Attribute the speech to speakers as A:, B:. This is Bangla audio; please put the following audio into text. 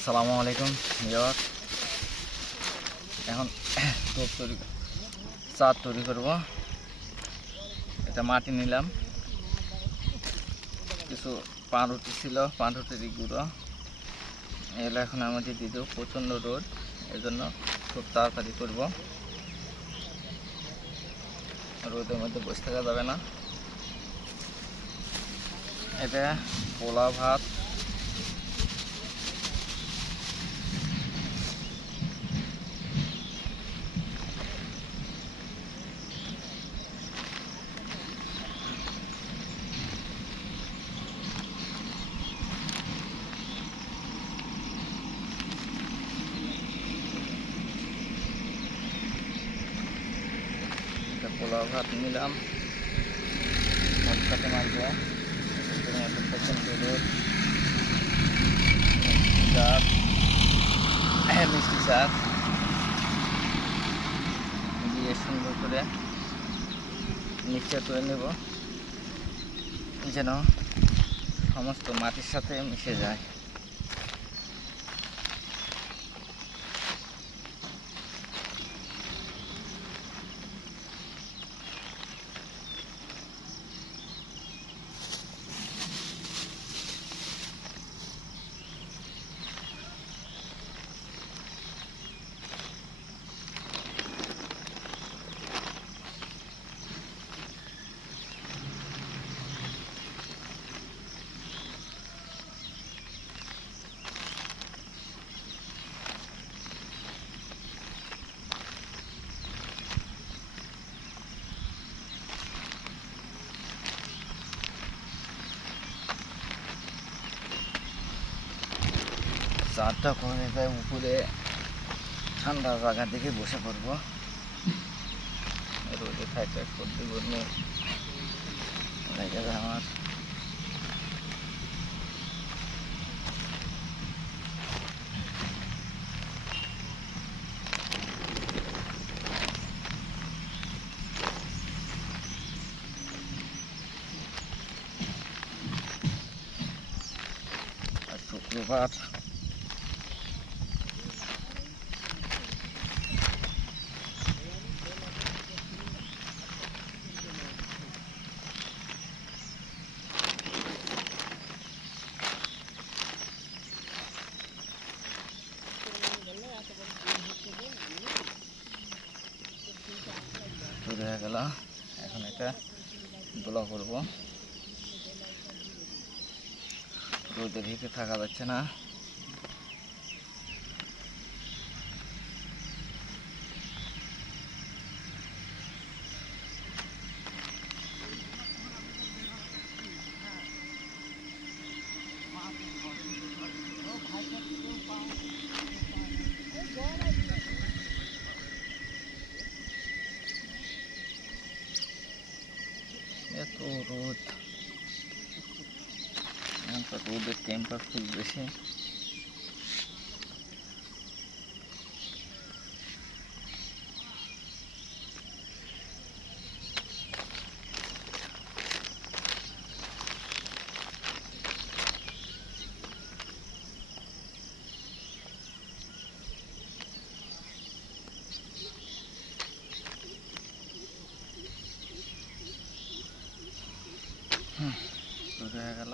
A: আসসালামু আলাইকুম ভিওয়ার এখন টোপ তৈরি চার তৈরি করব। এটা মাটি নিলাম। কিছু পাউরুটি ছিল পাউরুটির গুঁড়ো। এগুলো এখন আমাদের দেবো প্রচণ্ড রোদ এর জন্য খুব তাড়াতাড়ি করব। রোদের মধ্যে বসে থাকা যাবে না। এটা পোলা ভাত। পোলাও ভাত নিলাম। ভাত রোদ চার মিষ্টি চার দিয়ে সুন্দর করে মিক্সচার করে নেব, যেন সমস্ত মাটির সাথে মিশে যায়। চারটা করে যায় উপরে ঠান্ডা জায়গা দেখে বসে পড়ব। রোদে থাকতে করতে লেগে আমার শুক্রবার তৈরি হয়ে গেল। এখন এটা দোলা করব। রোদের হিতে থাকা যাচ্ছে না। এত রোদ এখন তো রোদের টেম্পার খুব বেশি হয়ে গেল।